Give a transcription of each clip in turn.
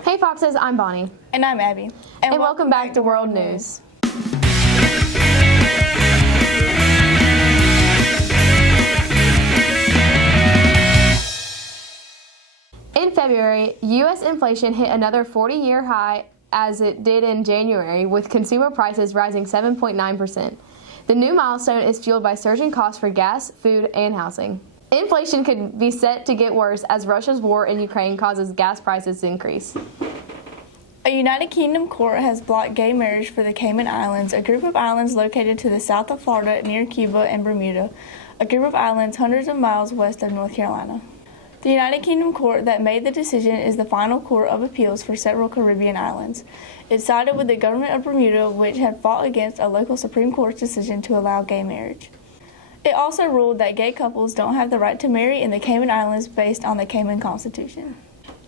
Hey Foxes, I'm Bonnie. And I'm Abby. And welcome back to World News. In February, U.S. inflation hit another 40-year high as it did in January, with consumer prices rising 7.9%. The new milestone is fueled by surging costs for gas, food, and housing. Inflation could be set to get worse as Russia's war in Ukraine causes gas prices to increase. A United Kingdom court has blocked gay marriage for the Cayman Islands, a group of islands located to the south of Florida near Cuba and Bermuda, a group of islands hundreds of miles west of North Carolina. The United Kingdom court that made the decision is the final court of appeals for several Caribbean islands. It sided with the government of Bermuda, which had fought against a local Supreme Court's decision to allow gay marriage. It also ruled that gay couples don't have the right to marry in the Cayman Islands based on the Cayman Constitution.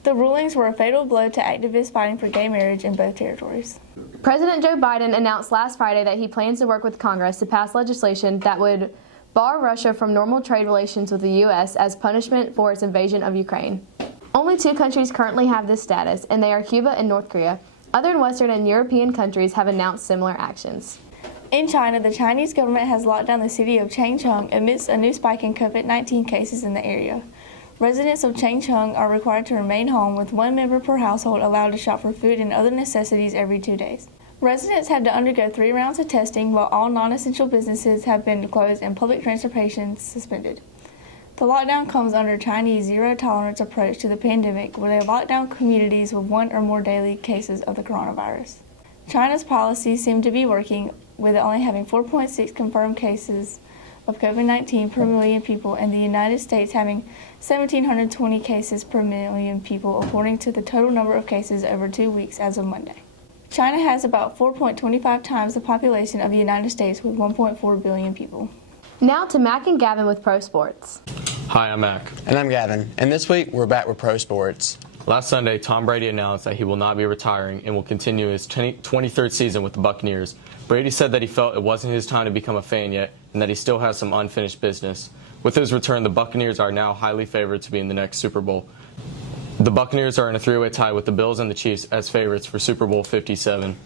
The rulings were a fatal blow to activists fighting for gay marriage in both territories. President Joe Biden announced last Friday that he plans to work with Congress to pass legislation that would bar Russia from normal trade relations with the U.S. as punishment for its invasion of Ukraine. Only two countries currently have this status, and they are Cuba and North Korea. Other Western and European countries have announced similar actions. In China, the Chinese government has locked down the city of Changchun amidst a new spike in COVID-19 cases in the area. Residents of Changchun are required to remain home, with one member per household allowed to shop for food and other necessities every 2 days. Residents had to undergo 3 rounds of testing, while all non-essential businesses have been closed and public transportation suspended. The lockdown comes under Chinese zero-tolerance approach to the pandemic, where they lock down communities with 1 or more daily cases of the coronavirus. China's policies seem to be working, with it only having 4.6 confirmed cases of COVID-19 per million people, and the United States having 1,720 cases per million people, according to the total number of cases over 2 weeks as of Monday. China has about 4.25 times the population of the United States, with 1.4 billion people. Now to Mac and Gavin with Pro Sports. Hi, I'm Mac. And I'm Gavin. And this week, we're back with Pro Sports. Last Sunday, Tom Brady announced that he will not be retiring and will continue his 23rd season with the Buccaneers. Brady said that he felt it wasn't his time to become a fan yet and that he still has some unfinished business. With his return, the Buccaneers are now highly favored to be in the next Super Bowl. The Buccaneers are in a 3-way tie with the Bills and the Chiefs as favorites for Super Bowl 57.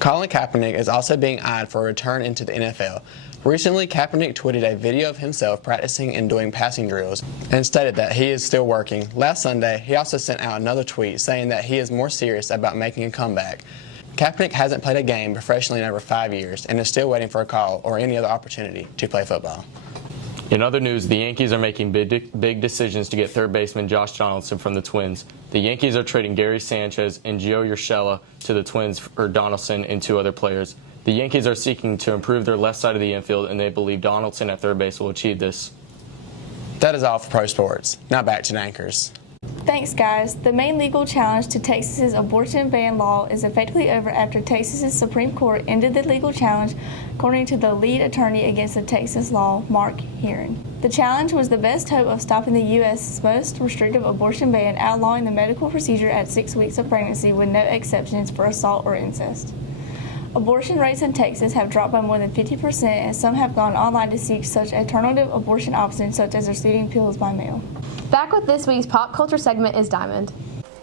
Colin Kaepernick is also being eyed for a return into the NFL. Recently, Kaepernick tweeted a video of himself practicing and doing passing drills and stated that he is still working. Last Sunday, he also sent out another tweet saying that he is more serious about making a comeback. Kaepernick hasn't played a game professionally in over 5 years and is still waiting for a call or any other opportunity to play football. In other news, the Yankees are making big decisions to get third baseman Josh Donaldson from the Twins. The Yankees are trading Gary Sanchez and Gio Urshela to the Twins for Donaldson and 2 other players. The Yankees are seeking to improve their left side of the infield, and they believe Donaldson at third base will achieve this. That is all for Pro Sports. Now back to the anchors. Thanks, guys. The main legal challenge to Texas's abortion ban law is effectively over after Texas's Supreme Court ended the legal challenge, according to the lead attorney against the Texas law, Mark Heron. The challenge was the best hope of stopping the U.S.'s most restrictive abortion ban, outlawing the medical procedure at 6 weeks of pregnancy with no exceptions for assault or incest. Abortion rates in Texas have dropped by more than 50%, and some have gone online to seek such alternative abortion options, such as receiving pills by mail. Back with this week's pop culture segment is Diamond.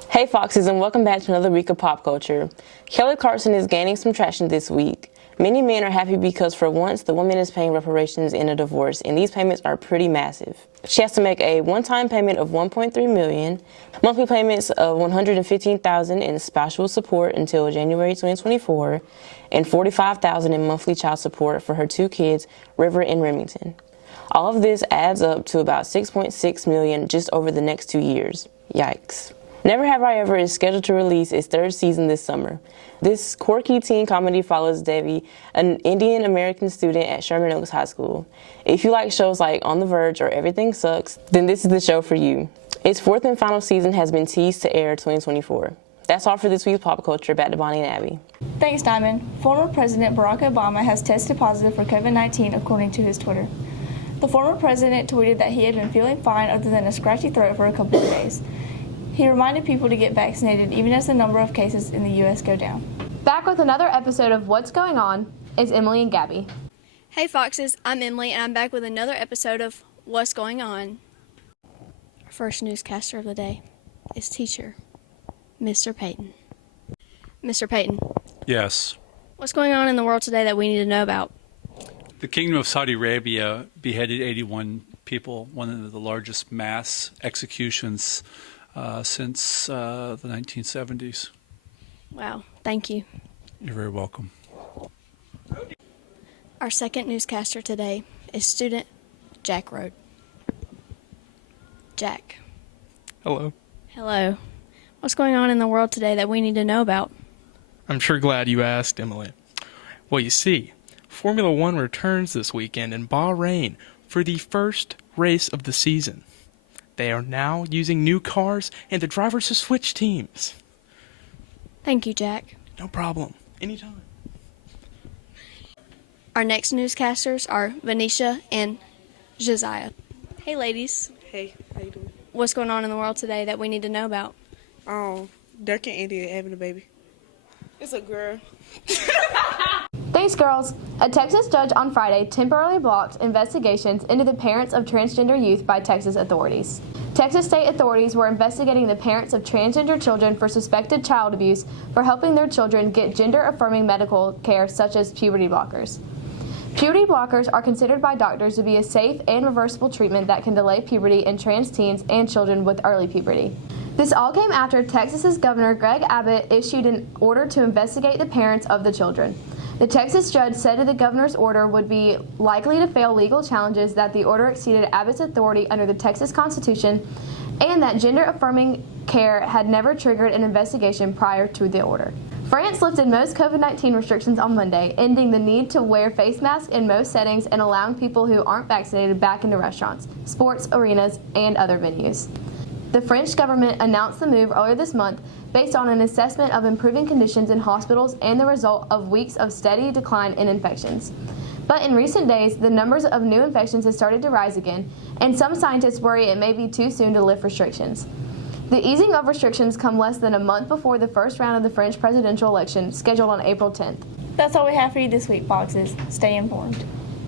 Hey Foxes, and welcome back to another week of pop culture. Kelly Clarkson is gaining some traction this week. Many men are happy because for once the woman is paying reparations in a divorce, and these payments are pretty massive. She has to make a one-time payment of $1.3 million, monthly payments of $115,000 in spousal support until January 2024, and $45,000 in monthly child support for her 2 kids, River and Remington. All of this adds up to about $6.6 million just over the next 2 years. Yikes. Never Have I Ever is scheduled to release its 3rd season this summer. This quirky teen comedy follows Debbie, an Indian American student at Sherman Oaks High School. If you like shows like On the Verge or Everything Sucks, then this is the show for you. Its 4th and final season has been teased to air 2024. That's all for this week's pop culture. Back to Bonnie and Abby. Thanks, Diamond. Former President Barack Obama has tested positive for COVID-19, according to his Twitter. The former president tweeted that he had been feeling fine other than a scratchy throat for a couple of days. He reminded people to get vaccinated even as the number of cases in the U.S. go down. Back with another episode of What's Going On is Emily and Gabby. Hey Foxes, I'm Emily and I'm back with another episode of What's Going On. Our first newscaster of the day is teacher Mr. Payton. Mr. Payton, Yes. what's going on in the world today that we need to know about? The Kingdom of Saudi Arabia beheaded 81 people, one of the largest mass executions since the 1970s. Wow, thank you. You're very welcome. Our second newscaster today is student Jack Rode. Jack. Hello. Hello. What's going on in the world today that we need to know about? I'm sure glad you asked, Emily. Well, you see, Formula One returns this weekend in Bahrain for the first race of the season. They are now using new cars, and the drivers have switched teams. Thank you, Jack. No problem. Anytime. Our next newscasters are Venetia and Josiah. Hey, ladies. Hey, how you doing? What's going on in the world today that we need to know about? Dirk and Andy are having a baby. It's a girl. Thanks, girls. A Texas judge on Friday temporarily blocked investigations into the parents of transgender youth by Texas authorities. Texas state authorities were investigating the parents of transgender children for suspected child abuse for helping their children get gender-affirming medical care such as puberty blockers. Puberty blockers are considered by doctors to be a safe and reversible treatment that can delay puberty in trans teens and children with early puberty. This all came after Texas's Governor Greg Abbott issued an order to investigate the parents of the children. The Texas judge said that the governor's order would be likely to fail legal challenges that the order exceeded Abbott's authority under the Texas Constitution and that gender-affirming care had never triggered an investigation prior to the order. France lifted most COVID-19 restrictions on Monday, ending the need to wear face masks in most settings and allowing people who aren't vaccinated back into restaurants, sports arenas, and other venues. The French government announced the move earlier this month based on an assessment of improving conditions in hospitals and the result of weeks of steady decline in infections. But in recent days, the numbers of new infections have started to rise again, and some scientists worry it may be too soon to lift restrictions. The easing of restrictions come less than a month before the first round of the French presidential election, scheduled on April 10th. That's all we have for you this week, Boxes. Stay informed.